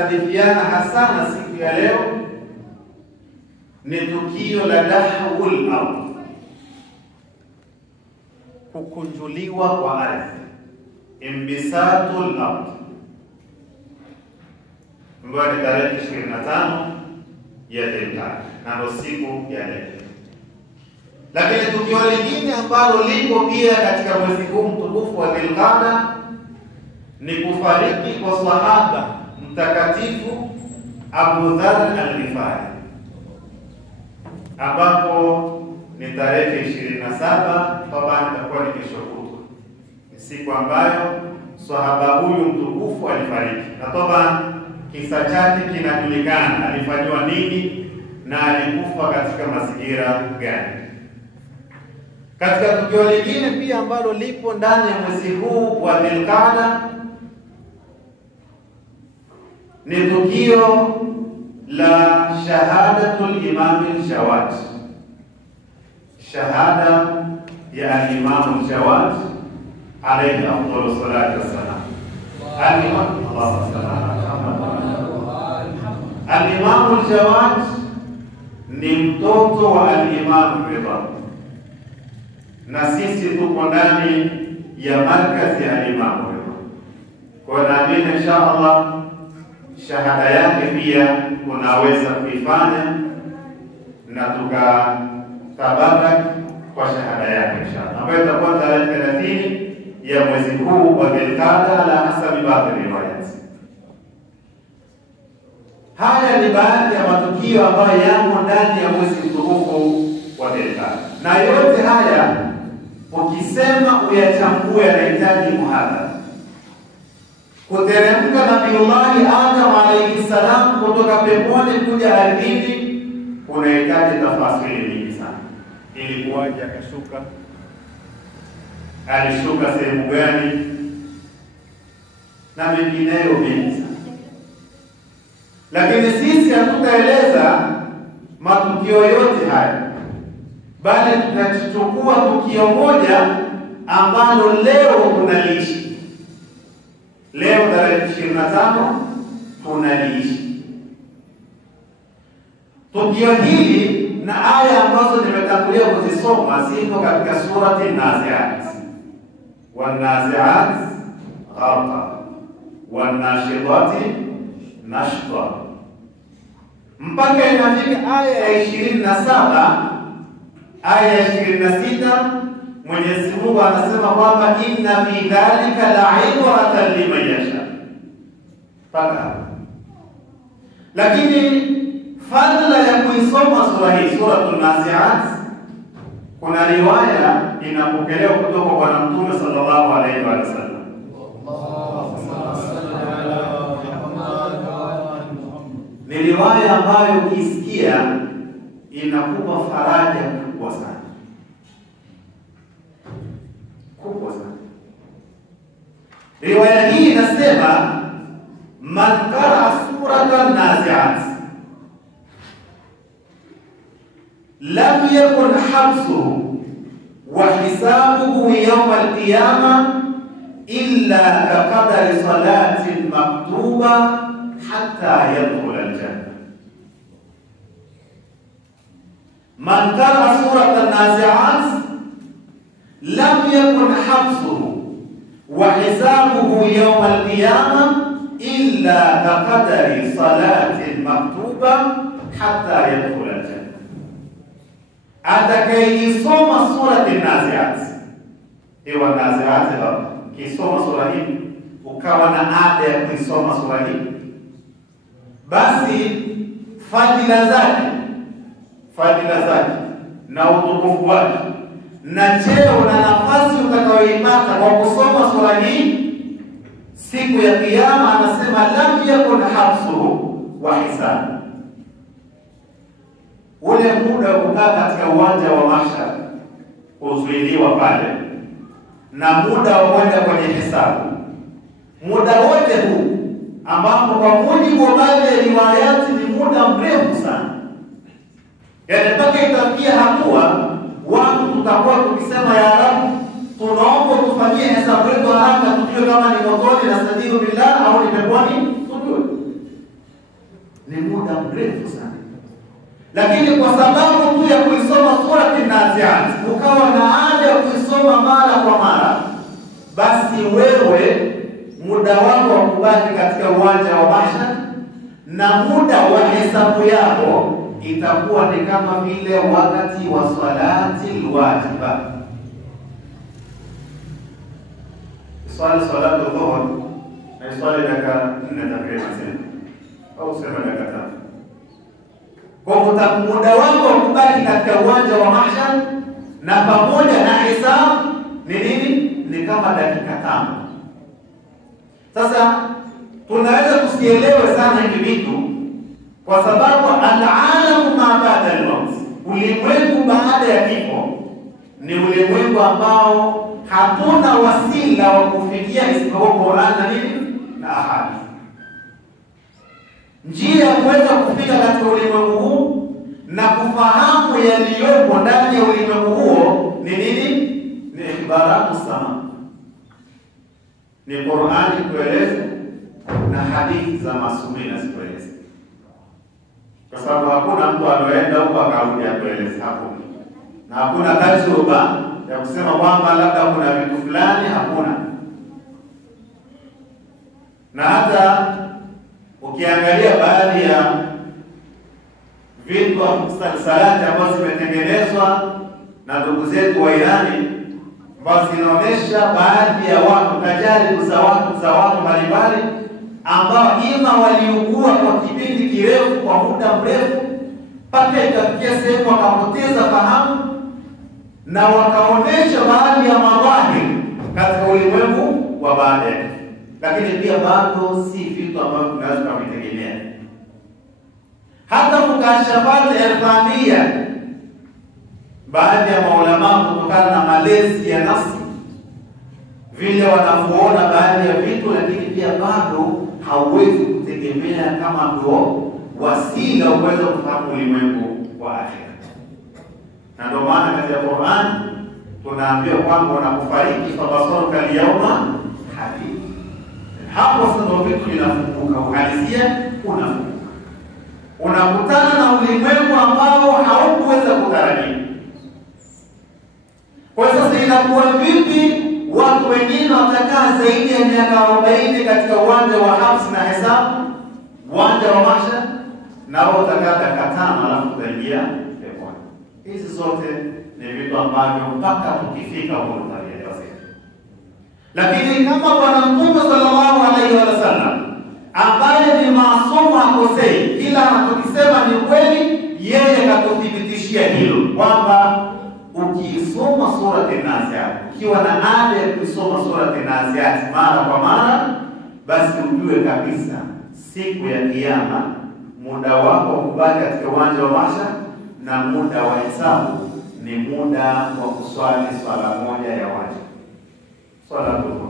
Sadifiana hasana siku ya leo ni tukio la dahul ardh, kukunjuliwa kwa ardhi, imbisatul ardh, ambayo ni tarehe 25 ya Dhulqaada na ndo siku ya leo. Lakini tukio lingine ambalo lipo pia katika mwezi huu mtukufu wa Dhulqaada ni kufariki kwa sahaba mtakatifu Abu Dharr al-Ghifari, ambapo ni tarehe 27, tabani itakuwa ni kesho kutwa. Ni siku ambayo sahaba huyu mtukufu alifariki, na tabani kisa chake kinajulikana, alifanywa nini na alikufa katika mazingira gani. Katika tukio lingine pia ambalo lipo ndani ya mwezi huu wa Dhulqaada ni tukio la shahadatul Imam al-Jawad, shahada ya al-Imam al-Jawad alayhi afdalu salatu wassalam. Al-Imam al-Jawad ni mtoto wa al-Imam Ridha, na sisi tuko ndani ya markazi ya al-Imam Ridha. Kwa naamini insha Allah shahada yake pia unaweza kuifanya na tukatabarak kwa shahada yake inshallah, ambayo itakuwa tarehe 30 ya mwezi huu wa Dhulqaada ala hasabi baadhi riwayat. Haya ni baadhi ya matukio ambayo yamo ndani ya mwezi mtukufu wa Dhulqaada, na yote haya ukisema uyachambue yanahitaji muhadhara. Kuteremka Nabiullahi Adam alayhi salam kutoka peponi kuja ardhini kunahitaji tafasiri nyingi sana. Ilikuwaje akashuka? Alishuka sehemu gani? Na mengineyo mengi sana. Lakini sisi hatutaeleza matukio yote haya, bali tutachukua tukio moja ambalo leo tunaliishi. Leo tarehe 25 tunaliishi tukio hili, na aya ambazo nimetangulia kuzisoma ziko katika surati Naziat, wan-nazi'at gharqa wan-nashitati nashta, mpaka inafika aya ya 27. Aya ya 26 Mwenyezi Mungu anasema kwamba inna fi dhalika la'ibratan liman yasha. Paka. Lakini fadhila ya kuisoma sura hii, suratul Nazi'at, kuna riwaya inapokelewa kutoka kwa Mtume sallallahu alaihi wasallam. Ni riwaya ambayo ukisikia inakupa faraja kubwa sana. Riwaya hii inasema man qara suratan Nazi'at lam yakun habsuhu wa hisabuhu yawm al-qiyamah illa kaqadari salatin maktuba hatta yadkhula al-jannah. Man qara suratan Nazi'at lam yakun habsuhu wa hisabuhu yawm al-qiyamah illa kaqadari salatin maktuba hatta yadkhula al-jannah. Atakayesoma surati Nazi'at, hiyo Nazi'at, kisoma sura hii ukawa na ada ya kuisoma sura hii, basi fadhila zake na utukufu wake na cheo na nafasi utakayoipata kwa kusoma sura hii siku ya Kiyama, anasema lam yakun habsuhu wa hisabu, ule muda kukaa katika uwanja wa mahshar kuzuiliwa pale, na muda wa kwenda kwenye hisabu, muda wote huu ambapo kwa mujibu wa baadhi ya riwayati ni muda mrefu sana, yaani mpaka itafikia hatua watu tutakuwa tukisema ya Rabbi, tunaomba tufanyie hesabu yetu haraka tujue kama ni motoni na sadiru billah au ni peponi tujue. muda mrefu sana. Lakini kwa sababu tu ya kuisoma sura An-Nazi'at ukawa na haja ya kuisoma mara kwa mara, basi wewe muda wako wa kubaki katika uwanja wa mahshar na muda wa hesabu yako itakuwa ni kama vile wakati wa salati wajiba. Salatu dhuhur na swali dakika 4 takriban au sema dakika 5. Kwa muda wako wa kubaki katika uwanja wa mahshar na pamoja na hisabu ni nini? Ni kama dakika 5. Sasa tunaweza tusielewe sana hivi vitu kwa sababu al-alamu ma ba'da al-maut, ulimwengu baada ya kifo ni ulimwengu ambao hatuna wasila wa kufikia isipokuwa Qur'an na nini na ahadi. Njia ya kuweza kufika katika ulimwengu huu na kufahamu yaliyopo ndani ya ulimwengu huo ni nini? Ni ibaratu sama, ni Qur'ani kueleza na hadithi za masumina zikueleza, kwa sababu hakuna mtu anaenda huko akarudi akueleza hapo, na hakuna tajriba ya kusema kwamba labda kuna vitu fulani, hakuna. Na hata ukiangalia baadhi ya vitu au salati ambazo zimetengenezwa na ndugu zetu wa Irani, basi inaonyesha baadhi ya watu tajaribu za watu mbalimbali ambao ima waliugua kwa kipindi kirefu, kwa muda mrefu, mpaka ikafikia sehemu wakapoteza fahamu na wakaonesha baadhi ya madhahiri katika ulimwengu wa baadaye. Lakini pia bado si vitu ambavyo tunaweza kuvitegemea. Hata mukashafati irfania, baadhi ya maulama kutokana na malezi ya nafsi vile wanapoona baadhi ya vitu, lakini pia bado hauwezi kutegemea kama ndio wasila uweze kufahamu ulimwengu wa akhera. Na ndio maana katika Qur'an tunaambiwa kwamba unapofariki fabasaruka al-yawma hadid. Hapo sasa ndio vitu vinafunguka, uhalisia unafunguka, unakutana na ulimwengu ambao haukuweza kutarajia. Kwa sasa inakuwa vipi watu wengine watakaa zaidi ya miaka 40 katika uwanja wa hafs na hesabu, uwanja wa mahshar, na wao watakaa dakika 5 alafu kuingia peponi? Hizi zote ni vitu ambavyo mpaka tukifika huko tutaelewa zaidi. Lakini kama Bwana Mtume sallallahu alaihi wasallam ambaye ni maasumu, hakosei, kila anachokisema ni kweli, yeye katuthibitishia hilo kwamba ukisoma sura An-Nazi'at, ukiwa na ada ya kusoma sura An-Nazi'at mara kwa mara, basi ujue kabisa siku ya kiyama muda wako kubaki katika uwanja wa mahshar na muda wa hesabu ni muda wa kuswali swala moja ya wajibu, swala dhuhur.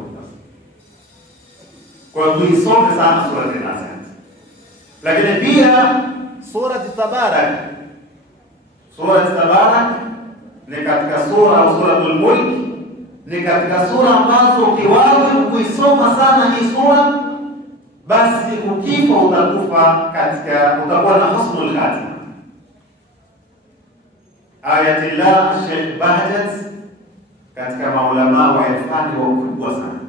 Kwa hiyo tuisome sana sura An-Nazi'at. Lakini pia sura Tabarak, sura Tabarak ni katika sura au suratul Mulk, ni katika sura ambazo ukiwahi kuisoma sana hii sura, basi ukifa utakufa katika, utakuwa na husnul khatima. Ayatullah Sheikh Bahjat katika maulama wa irfani wakubwa sana,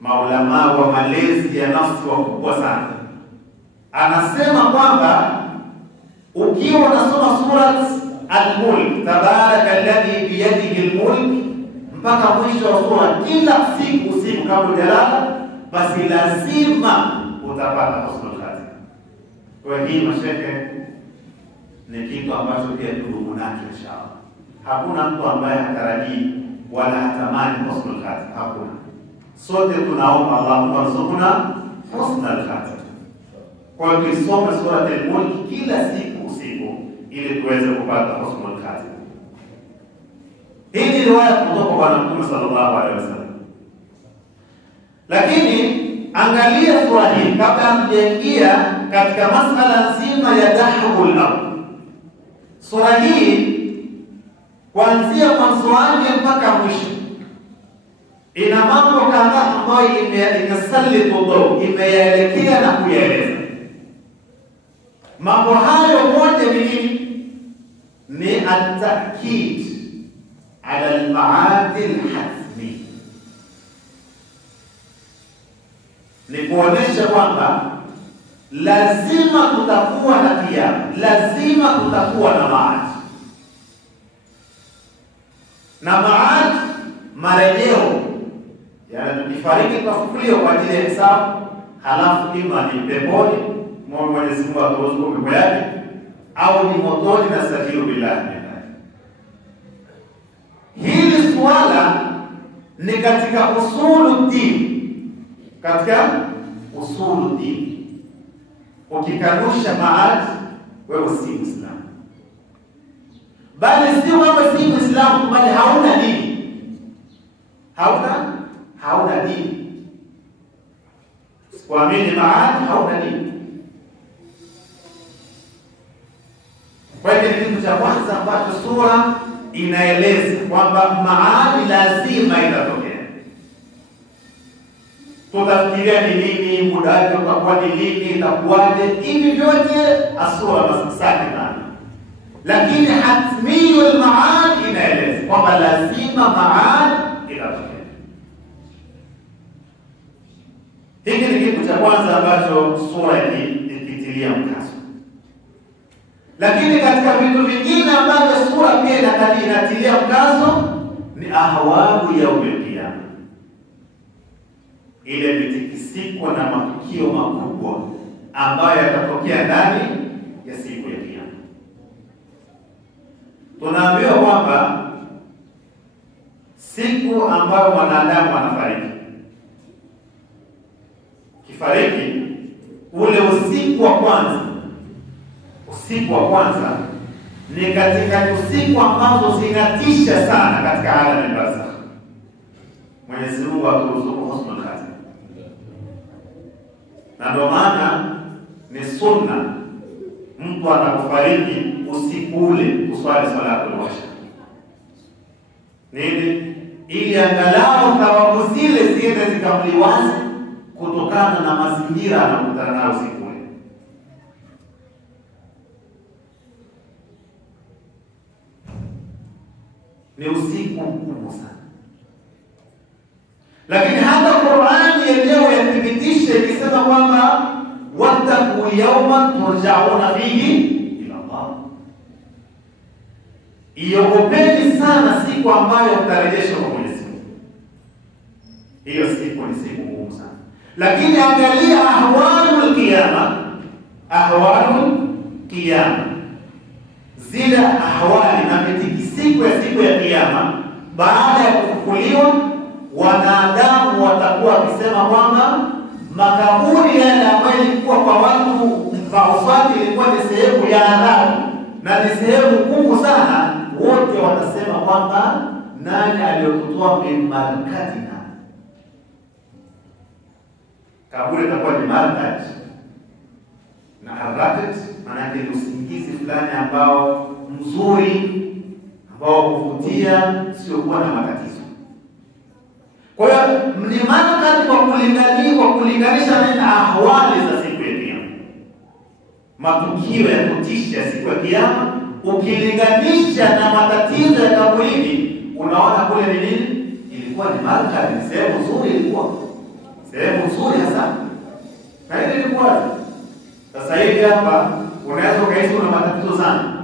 maulama wa malezi ya nafsi wakubwa sana, anasema kwamba ukiwa unasoma surat Al-Mulk, tabaraka alladhi biyadihi al-mulk, mpaka mwisho wa sura, kila siku kabla hujalala, basi lazima utapata husnul khatima. Kwa hii mashehe ni kitu ambacho pia tudumu nacho inshallah. Hakuna mtu ambaye hatarajii wala hatamani husnul khatima, hakuna. Sote tunaomba Allahumma rzuqna husnul khatima. Kwa hiyo tusome sura Al-Mulk kila siku ili tuweze kupata husnul khatima. Hii ni riwaya kutoka kwa Mtume sallallahu alaihi wasallam. Lakini angalia sura hii kabla hatujaingia katika masala nzima ya dahul ardh. Sura hii kuanzia mwanzo wake mpaka mwisho ina mambo kadhaa ambayo imesalitu imeyaelekea na kuyaeleza. Mambo hayo moja ni nini? Ni at-ta'kid ala al-ma'ad al-hazmi, ni kuonesha kwamba lazima kutakuwa na kiyama, lazima kutakuwa na maad. Na maad marejeo, yani tukifariki tukafufuliwa kwa ajili ya hesabu, halafu ima ni peponi, Mwenyezi Mungu aturuzuku pepo yake, au ni motoni, na sahihu billahi. Hili swala ni katika usulu dini, katika usulu dini. Ukikanusha maad, wewe si Muislamu. Bali si wewe si Muislamu, bali hauna dini. Hauna dini. Kuamini maad, hauna dini. Kwa hiyo ni kitu cha kwanza ambacho sura inaeleza kwamba maad lazima itatokea. Tutafikiria ni nini, muda wake utakuwa ni lini, itakuwaje, hivi vyote asura masakina. Lakini hatmiyul maad inaeleza kwamba lazima maad itatokea. Hiki ni kitu cha kwanza ambacho sura ikitilia mkazo. Lakini katika vitu vingine ambavyo sura pia inatilia mkazo ni ahwalu ya umekiyama, ile mitikisiko na matukio makubwa ambayo yatatokea ndani ya siku ya kiyama. Tunaambiwa kwamba siku ambayo mwanadamu anafariki, kifariki, ule usiku wa kwanza ni katika usiku ambazo zinatisha sana katika alam al-barzakh. Mwenyezi Mungu aturuzuku husnul khatima. Na ndio maana ni sunna mtu anapofariki usiku ule kuswali salatul washa. Nini? Ili angalau thawabu zile ziende zikamliwaze kutokana na mazingira anakutana nayo usiku ule. Ni usiku mkubwa sana. Lakini hata Qur'ani yenyewe yathibitisha ikisema kwamba wattaqu yawman turja'una fihi ila Allah. Iogopeni sana siku ambayo mtarejeshwa kwa Mwenyezi Mungu. Hiyo siku ni siku ngumu sana. Lakini angalia ahwalul qiyama. Zile ahwali na mitikisiko ya siku ya kiyama, baada ya kufufuliwa, wanadamu watakuwa wakisema kwamba makaburi yale ambayo ilikuwa kwa watu mauswati ilikuwa ni sehemu ya adhabu na ni sehemu ngumu sana, wote watasema kwamba nani aliyokutoa min markatina. Kaburi itakuwa ni markat, na arrakat maana yake ni usingizi fulani ambao mzuri, ambao kuvutia, sio kuwa na matatizo. Kwa hiyo ni markat kwa kulinganisha na ahwali za siku ya kiyama, matukio ya kutisha siku ya kiyama, ukilinganisha na matatizo ya kaburini, unaona kule ni nini? Ilikuwa ni markat, ni sehemu nzuri, ilikuwa sehemu nzuri hasa. Na ile ilikuwa sasa hivi hapa unaweza ukaishi una matatizo sana,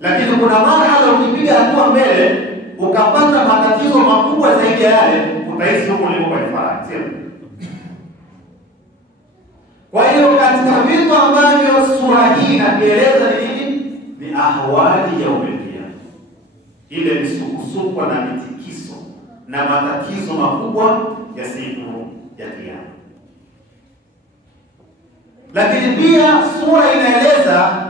lakini kuna marhala ukipiga hatua mbele ukapata matatizo makubwa zaidi ya yale, utaishi huko ulipo kwa faraja. Kwa hiyo katika vitu ambavyo sura hii inaeleza ni nini? Ni ahwali ya umekiyama, ile misukosuko na mitikiso na matatizo makubwa ya siku ya kiyama. Lakini pia sura inaeleza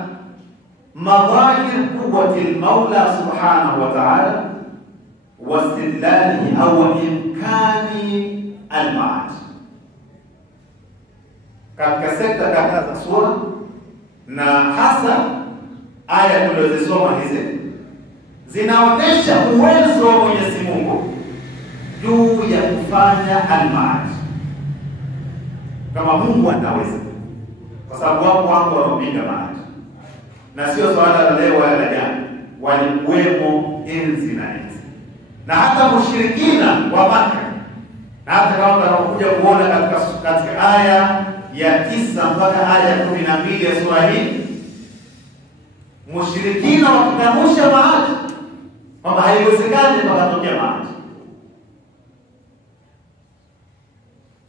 madhahir quwwati al-Maula subhanahu wa ta'ala wa istidlalihi au imkani al-ma'ad. Katika sekta kadhaa za sura, na hasa aya tulizosoma hizi, zinaonyesha uwezo wa Mwenyezi Mungu juu ya kufanya al-ma'ad. Kama Mungu anaweza, kwa sababu wako wanaopinga maad. na sio swala la leo wala la jana, walikuwemo enzi na enzi. Na hata mushirikina wa Makka, na hata kama tunakuja kuona katika aya ya 9 mpaka aya ya 12 ya sura hii, mushirikina wakikanusha maadi kwamba haiwezekani pakatokea maadi.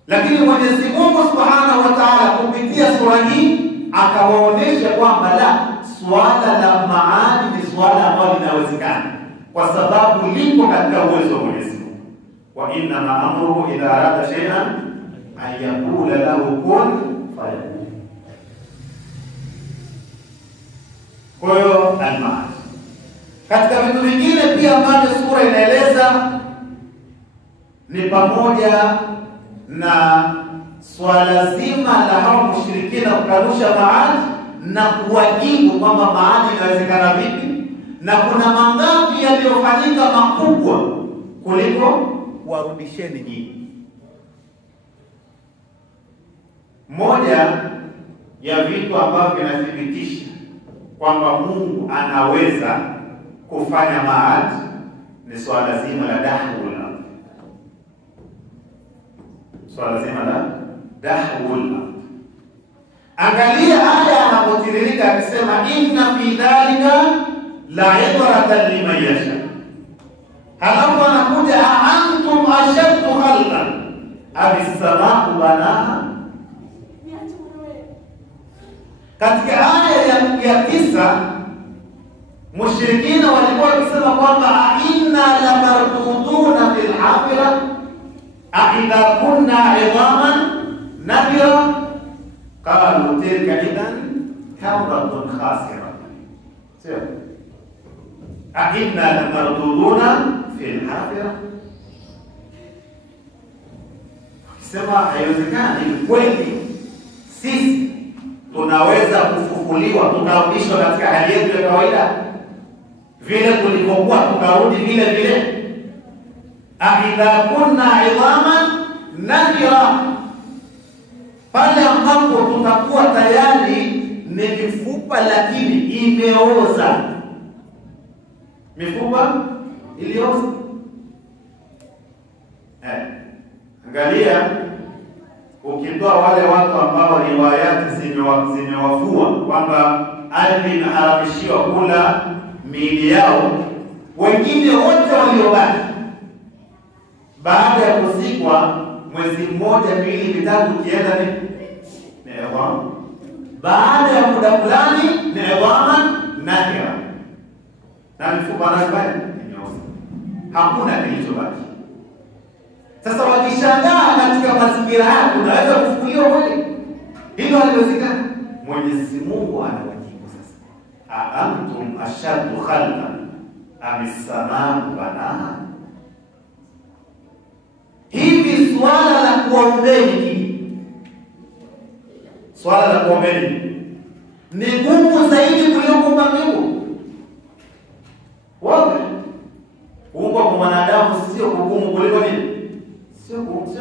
Lakini Mwenyezi Mungu Subhanahu wa Ta'ala kupitia sura hii akawaonesha kwamba la swala la maadi ni swala ambalo linawezekana, kwa sababu lipo katika uwezo wa Mwenyezi Mungu. Wa inna ma amruhu idha arada shay'an an yaqula lahu kun fayakun. Kwa hiyo al-maadi katika vitu vingine pia ambavyo sura inaeleza ni pamoja na swala zima la hao mushrikina kukanusha maadi na kuwajibu kwamba maadi inawezekana vipi, na kuna mangapi yaliyofanyika makubwa kuliko kuwarudisheni nyinyi. Moja ya vitu ambavyo vinathibitisha kwamba Mungu anaweza kufanya maadi ni swala zima la dahul. Swala zima la dahul. Angalia aya anapotiririka akisema inna fi dhalika la ibratan liman yasha. Halafu anakuja antum ashaddu khalqan am as-sama'u banaha. Katika aya ya 9 mushrikina walikuwa wakisema kwamba inna la marduduna fil hafira aidha kunna 'idhaman nafira qalu tilka idhan kawratun khasira. Sio inna la marduduna fil hafira, sema haiwezekani. Kweli sisi tunaweza kufufuliwa, tukarudishwa katika hali yetu ya kawaida vile tulivyokuwa, tukarudi vile vile. Aidha kunna idhaman nafira, pale ambapo tutakuwa tayari ni mifupa lakini imeoza, mifupa ilioza. Angalia, ukitoa wale watu ambao riwayati zimewafua kwamba ardhi inaharamishiwa kula miili yao, wengine wote waliobaki baada ya kuzikwa mwezi mmoja, miili mitatu kienda ni idham, baada ya muda fulani ni idhaman nahira, na mifupa nayo hakuna kilichobaki. Sasa wakishangaa katika mazingira haya, unaweza kufufuliwa mwili? Hilo haliwezekani. Mwenyezi Mungu anawajibu sasa, antum ashaddu khalqan am as-sama'u banaha. Hivi swala la kuombeni, swala la kuombeni ni gumu zaidi kuliko kuumba mbingu? Wapi? Kuumba kwa mwanadamu sio kugumu kuliko nini? Sio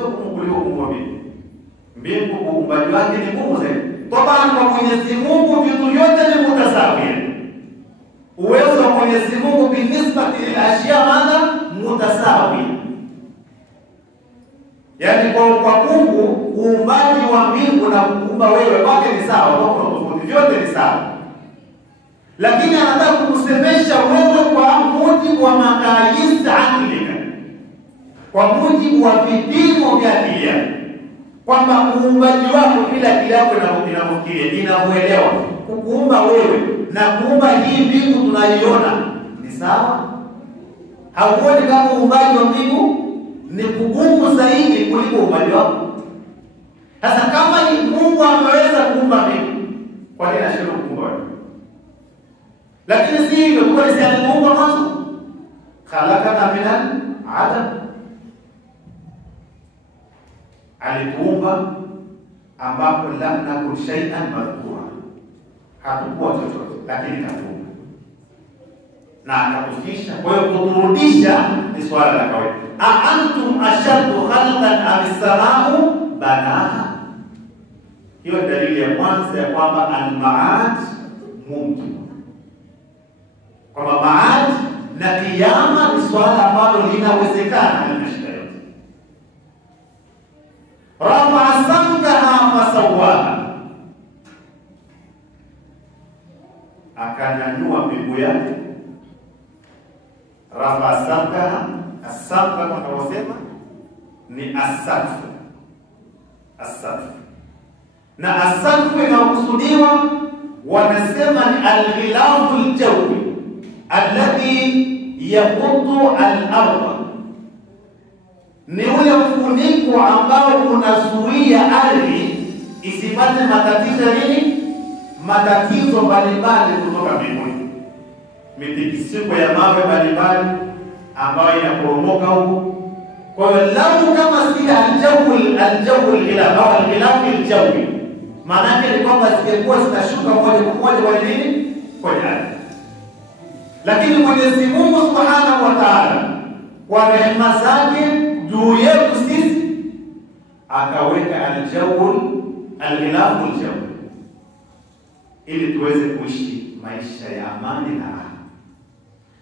gumu kuliko kuumba mbingu. Mbingu uumbaji wake ni gumu zaidi. Tabaan kwa Mwenyezi Mungu vitu vyote ni mutasawia. Uwezo wa Mwenyezi Mungu binisbati lil ashya madha mutasawi. Yaani kwa Mungu uumbaji wa mbingu na kuumba wewe wake ni sawa, kwa tofauti vyote ni sawa. Lakini anataka kukusemesha wewe kwa mujibu wa makayis aklika, kwa mujibu wa vipimo vya akili, kwamba uumbaji wako bila akili yako inavyofikiria, inavyoelewa, kukuumba wewe na kuumba hii mbingu tunaiona ni sawa. Hauoni kama uumbaji wa mbingu ni kugumu zaidi kuliko uumbaji wako? Sasa kama Mungu ameweza kuumba mbingu, kwa nini ashindwe kuumba wewe? Lakini si hivyo, kwa nini alimuumba mwanzo? Khalaqana min adam, alituumba ambapo lam nakun shay'an madhkura, hatukuwa chochote, lakini katuumba na akatufisha. Kwa hiyo kuturudisha ni swala la kawaida. Antum ashaddu khalqan am as-sama'u banaha. Hiyo dalili ya kwanza ya kwamba al-ma'ad mumkin. Kwa maad na kiyama ni swala ambalo linawezekana, halina shida yote. Rafa'a samkaha fasawaha, akanyanyua mbingu yake. Rafa'a samkaha, as-samka tunasema ni as-saqf. As-saqf. Na as-saqf inakusudiwa wanasema ni al-ghilafu al-jawi alladhi yaqutu al-ardh, ni ule mfuniko ambao unazuia ardhi isipate matatizo nini? Matatizo mbalimbali kutoka mbinguni, mitikisiko ya mawe mbalimbali ambayo inaporomoka huko. Kwa hiyo lau kama si al-jawi ghilaf au al-ghilaf al-jawi, maana yake ni kwamba zingekuwa zinashuka moja kwa moja kwa nini? Kwa ardhi. Lakini Mwenyezi Mungu Subhanahu wa Ta'ala kwa rehema zake juu yetu sisi akaweka al-ghilaf al-jawi ili tuweze kuishi maisha ya amani na raha.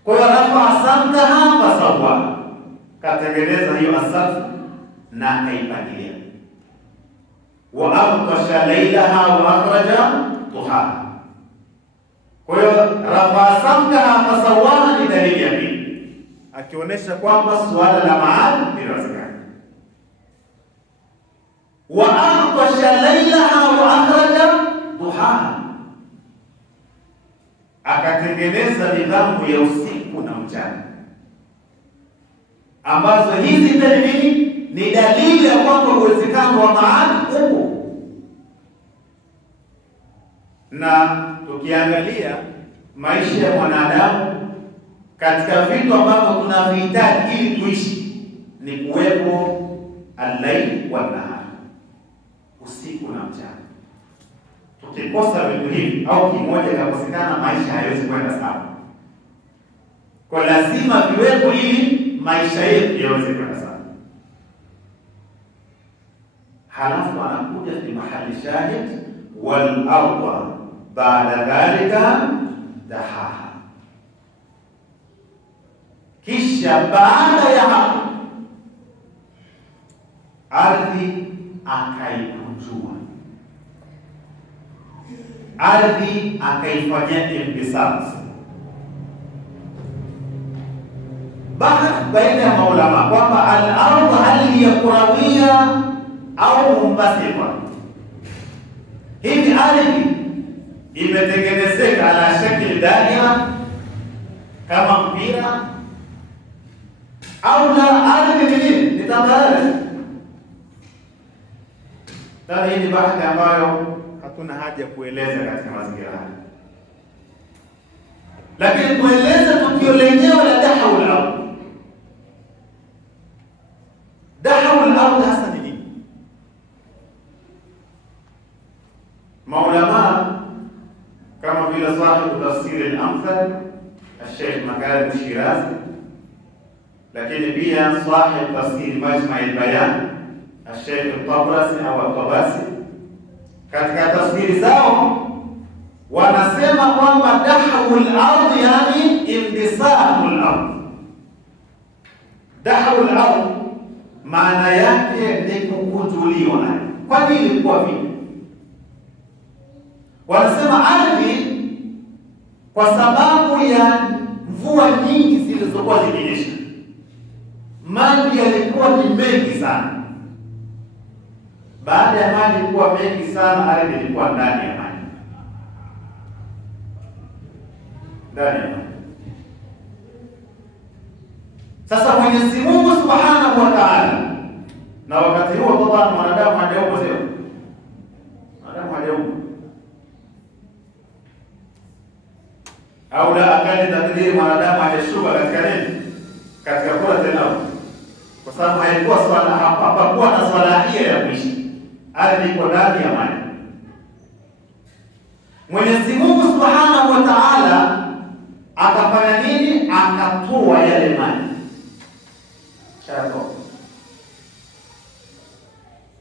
Kwa hiyo rafa'a samkaha fasawaha, katengeneza hiyo asaf na akaipangilia. Wa aghtasha laylaha wa akhraja duhaha. Kwa hiyo rafa'a samkaha fasawaha ni dalili ya pili, akionyesha kwamba suala la maad ni razika. Wa aghtasha laylaha wa akhraja duhaha, akatengeneza nidhamu ya usiku na mchana, ambazo hizi dalili ni dalili ya kwamba uwezekano wa maad upo. Na tukiangalia maisha ya mwanadamu katika vitu ambavyo tunavihitaji ili tuishi ni kuwepo al-layl wa nahar, usiku na mchana. Tukikosa vitu hivi au kimoja kikosekana, maisha hayawezi kwenda sawa. Kwa lazima viwepo ili maisha yetu yaweze kwenda sawa. Halafu anakuja fi mahali shahid, wal arda ba'da dhalika dahaha, kisha baada ya hapo ardhi akaikunjua, ardhi akaifanyia inbisat. Bahth baina ya maulama kwamba al-ardh hal hiya kurawia au mumbasita. Hivi ardhi imetengenezeka ala shakli daira kama mpira, au la ardhi ni nini? Ni tambarare. Hii ni bahthi ambayo hatuna haja ya kueleza katika mazingira haya, lakini tueleze tukio lenyewe la dahau al-ardh. Dahau al-ardh hasa ni nini? Maulama kama vile sahibu tafsir al-amthal al-Sheikh Makarim al-Shirazi, lakini pia sahibu tafsir Majma' al-Bayan al-Sheikh al-Tabrasi au al-Tabasi, katika tafsiri zao wanasema kwamba dahul ardh yani indisabul ardh. Dahul ardh maana yake ni kukunjuliwa. Kwa nini ilikuwa vipi? Wanasema ardhi kwa sababu ya mvua nyingi zilizokuwa zikinyesha, maji yalikuwa ni mengi sana. Baada ya maji kuwa mengi sana, ardhi ilikuwa ndani ya maji. Ndani ya maji. Sasa Mwenyezi Mungu Subhanahu wa Ta'ala, na wakati huo toba mwanadamu hajaumbwa, sio? Mwanadamu hajaumbwa. Au la akali tadriri mwanadamu hajashuka katika nini? Katika kula tena. Kwa sababu haikuwa swala hapakuwa na swala hiyo ya kuishi. Ardhi iko ndani ya maji. Mwenyezi Mungu Subhanahu wa Ta'ala akafanya nini? Akatoa yale maji. Chako.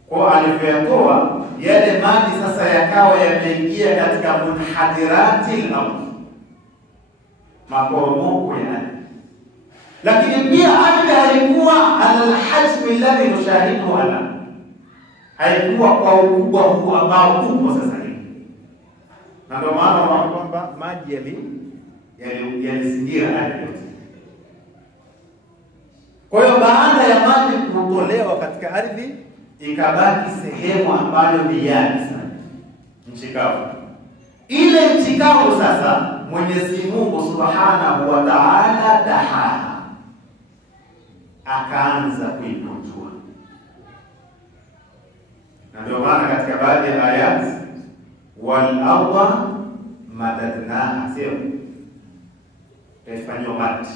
Kwa alivyotoa yale maji sasa yakawa yameingia katika munhadirati al-ardh. maporomoko ya ardhi. Lakini pia ardhi haikuwa al-hajm alladhi nushahidu ala, haikuwa kwa ukubwa huu ambao uko sasa hivi. Na ndio maana wanaona kwamba maji yalizingira ardhi yote. Kwa hiyo baada ya maji kutolewa katika ardhi, ikabaki sehemu ambayo ni yabisa, nchi kavu. Ile nchi kavu sasa Mwenyezi Mungu Subhanahu wa Ta'ala dahaha, akaanza kuikunjua. Na ndio maana katika baadhi ya ayat, wal arda madadnaha, sio ifanywa mati,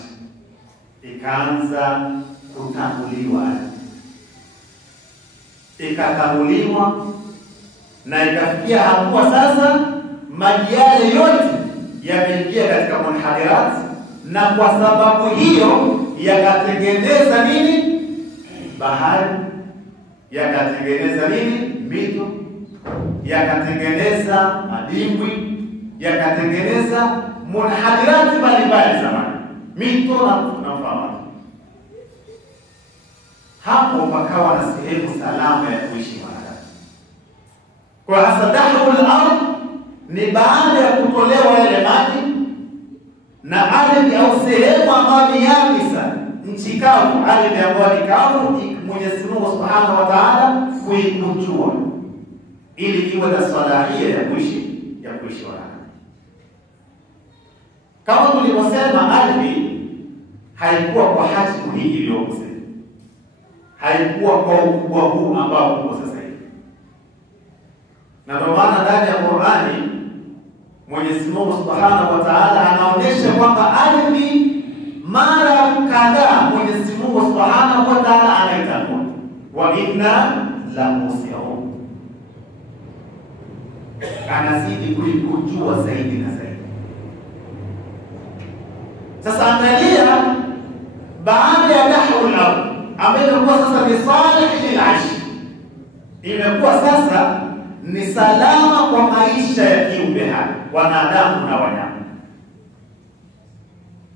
ikaanza kutanuliwa, ikatanuliwa na ikafikia hatua sasa maji yale yote yameingia katika munhadirat, na kwa sababu hiyo yakatengeneza nini? Bahari, yakatengeneza nini? Mito, yakatengeneza madimbwi, yakatengeneza munhadirat mbalimbali zamani, mito na mfano. Hapo pakawa na sehemu salama ya kuishi wanadamu. Kwa hasadahul ardh ni baada ya kutolewa yale maji na ardhi au sehemu ambayo ni yabisa, nchi kavu, ardhi ambayo ni kavu, Mwenyezi Mungu Subhanahu wa Ta'ala kuikunjua ili iwe na salahia ya kuishi wanadamu. Kama tulivyosema, ardhi haikuwa kwa hajmu hii iliyoko sasa, haikuwa kwa ukubwa huu ambao uko sasa hivi. Na ndio maana ndani ya Qur'ani Mwenyezi Mungu Subhanahu wa Ta'ala anaonyesha kwamba ardhi mara kadhaa Mwenyezi Mungu Subhanahu wa Ta'ala anaitambua, wa inna la musi'un, anazidi kuikujua zaidi na zaidi. Sasa angalia, baada ya dahul ardh ambayo imekuwa sasa ni salih lil'aish, imekuwa sasa ni salama kwa maisha ya kiumbe hai, wanadamu na wanyama.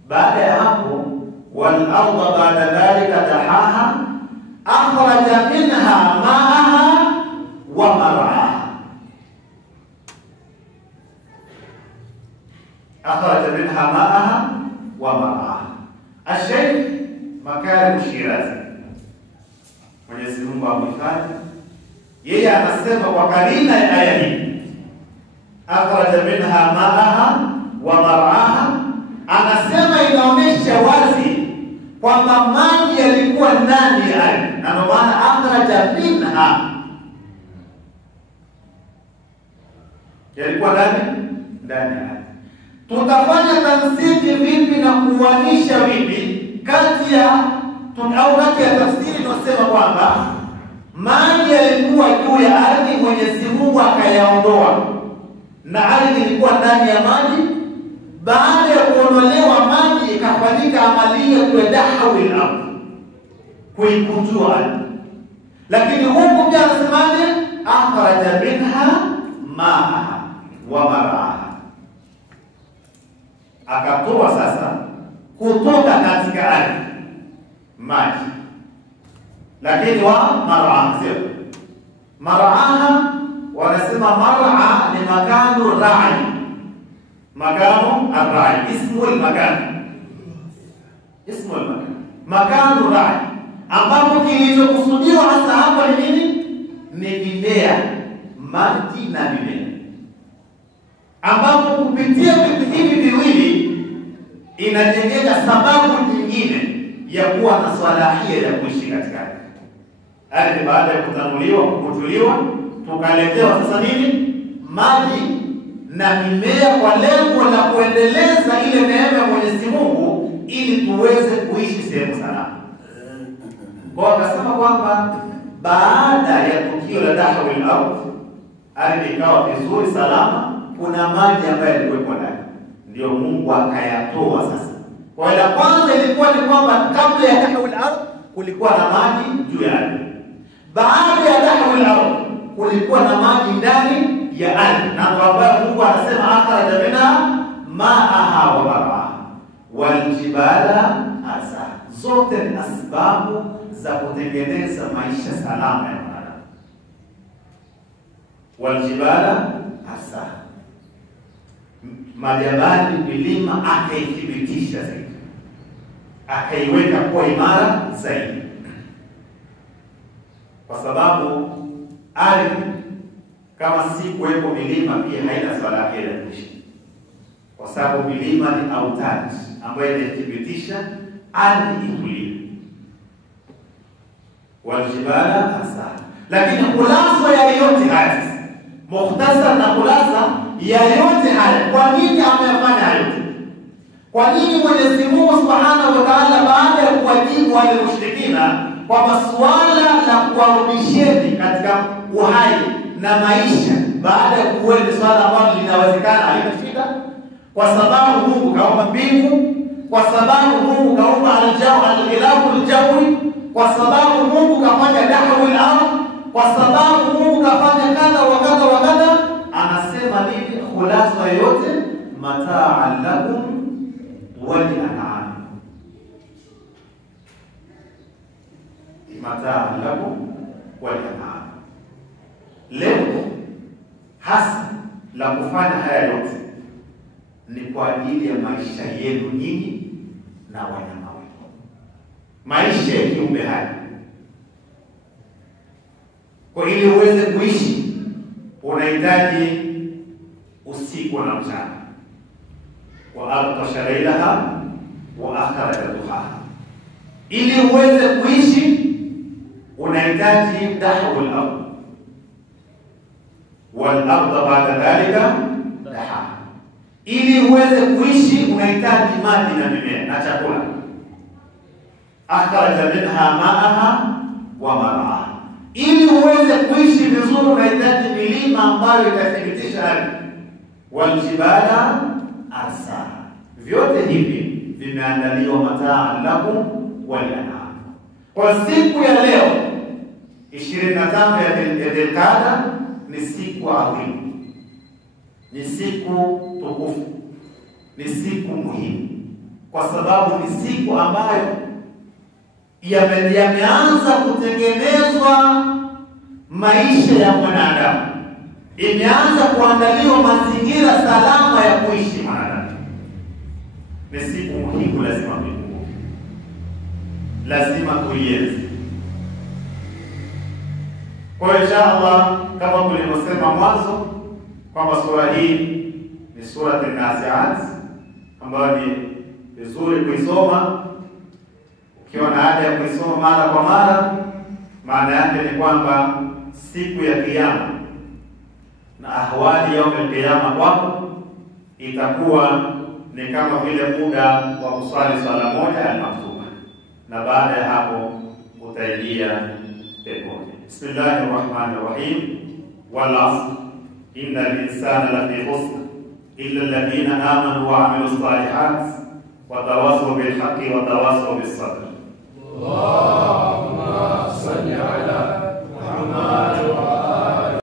Baada ya hapo, wal arda ba'da dhalika dahaha akhraja minha ma'aha wa mar'aha, akhraja minha ma'aha wa mar'aha. Ash-Shaykh Makarim Shirazi, Mwenyezi Mungu amhifadhi, yeye anasema kwa karina ya aya hii, akhraja minha ma'aha wa mar'aha, anasema inaonyesha wazi kwamba maji yalikuwa ndani ya ardhi, na ndio maana akhraja minha, yalikuwa ndani ya ardhi. Tutafanya tafsiri vipi na kuanisha vipi kati ya tafsiri inasema kwamba maji yalikuwa juu ya ardhi, Mwenyezi Mungu akayaondoa na ardhi ilikuwa ndani ya maji. Baada ya kuondolewa maji, ikafanyika amalia ya dahawil ardh, kuikunjua ardhi. Lakini huku pia anasemaje? Akhraja minha ma'aha wa mar'aha, akatoa sasa kutoka katika ardhi maji, lakini wa mar'aha, sio mar'aha. Wanasema mar'a ni makanu ra'i, makanu ar-ra'i, ismu al-makan, ismu al-makan, makanu ra'i, ambapo kilichokusudiwa hasa hapa ni nini? Ni mimea, maji na mimea, ambapo kupitia vitu hivi viwili inajengeka sababu nyingine ya kuwa na salahia ya kuishi katika ardhi. Baada ya kutuliwa, tukaletewa sasa nini? Maji na mimea, kwa lengo la kuendeleza ile neema ya Mwenyezi Mungu ili tuweze kuishi sehemu salama. Kwa akasema kwamba baada ya tukio la dahwil ardh, ardhi ikawa vizuri salama, kuna maji ambayo yalikuwa ndani, ndio Mungu akayatoa sasa. Kwa hiyo kwanza ilikuwa ni kwamba kabla ya dahwil ardh kulikuwa na maji juu ya ardhi, baada ya dahwil ardh kulikuwa na maji ndani ya ardhi, na ambayo Mungu anasema akhraja minha ma'aha wa mar'aha, waljibala arsa. Zote ni asbabu za kutengeneza maisha salama ya mwanadamu. Waljibala arsa, majabali, milima akaithibitisha zaidi, akaiweka kuwa imara zaidi, kwa sababu ardhi kama si kuwepo milima pia haina swala ya kuishi, kwa sababu milima ni autati ambayo inathibitisha ardhi itulie. Waljibala arsa. Lakini khulasa ya yote haya, mukhtasar na khulasa ya yote haya, kwa nini ameyafanya yote? Kwa nini Mwenyezi Mungu Subhanahu wa Ta'ala baada ya kuwajibu wale mushrikina kwa masuala la kuwarudisheni katika uhai na maisha baada ya kuweni swala ambalo linawezekana halina shida, kwa sababu Mungu kaumba mbingu, kwa sababu Mungu kaumba al-ghilafu al-jawi, kwa sababu Mungu kafanya dahru al-ardh, kwa sababu Mungu kafanya kadha wa kadha wa kadha, anasema nini? Khulasa yote mata'an lakum wa li'an'am, mata'an lakum wa li'an'am. Lengo hasa la kufanya haya yote ni kwa ajili ya maisha yenu nyinyi na wanyama wenu, maisha ya kiumbe hai. Kwa ili uweze kuishi unahitaji usiku na mchana. Wa aghtasha lailaha wa akhraja duhaha. Ili uweze kuishi unahitaji dahwul ardh wal ardha ba'da dhalika dahaha. Ili uweze kuishi unahitaji maji na mimea na chakula. Akhraja minha ma'aha wa mar'aha. Ili uweze kuishi vizuri unahitaji milima ambayo itathibitisha ardhi. Waljibala arsa. Vyote hivi vimeandaliwa mataa lakum wa li'an'am. Kwa siku ya leo 25 ya Dhulqaada ni siku adhimu, ni siku tukufu, ni siku muhimu, kwa sababu ni siku ambayo yameanza kutengenezwa maisha ya mwanadamu, imeanza kuandaliwa mazingira salama ya kuishi mwanadamu. Ni siku muhimu, lazima tuikumbuke, lazima tuienzi. Kwa inshallah, kama tulivyosema mwanzo kwamba sura hii ni sura An-Nazi'at ambayo ni vizuri kuisoma. Ukiwa na haja ya kuisoma mara kwa mara, maana yake ni kwamba siku ya Kiyama na ahwali ya Kiyama kwako itakuwa ni kama vile muda wa kuswali swala moja al-maktuba, na baada ya hapo utaingia peponi. Bismillahirrahmanirrahim. Wal 'asr innal insana lafi khusr illa alladhina amanu wa 'amilus salihat wa tawasaw bil haqqi wa tawasaw bis sabr. Allahumma salli ala Muhammad wa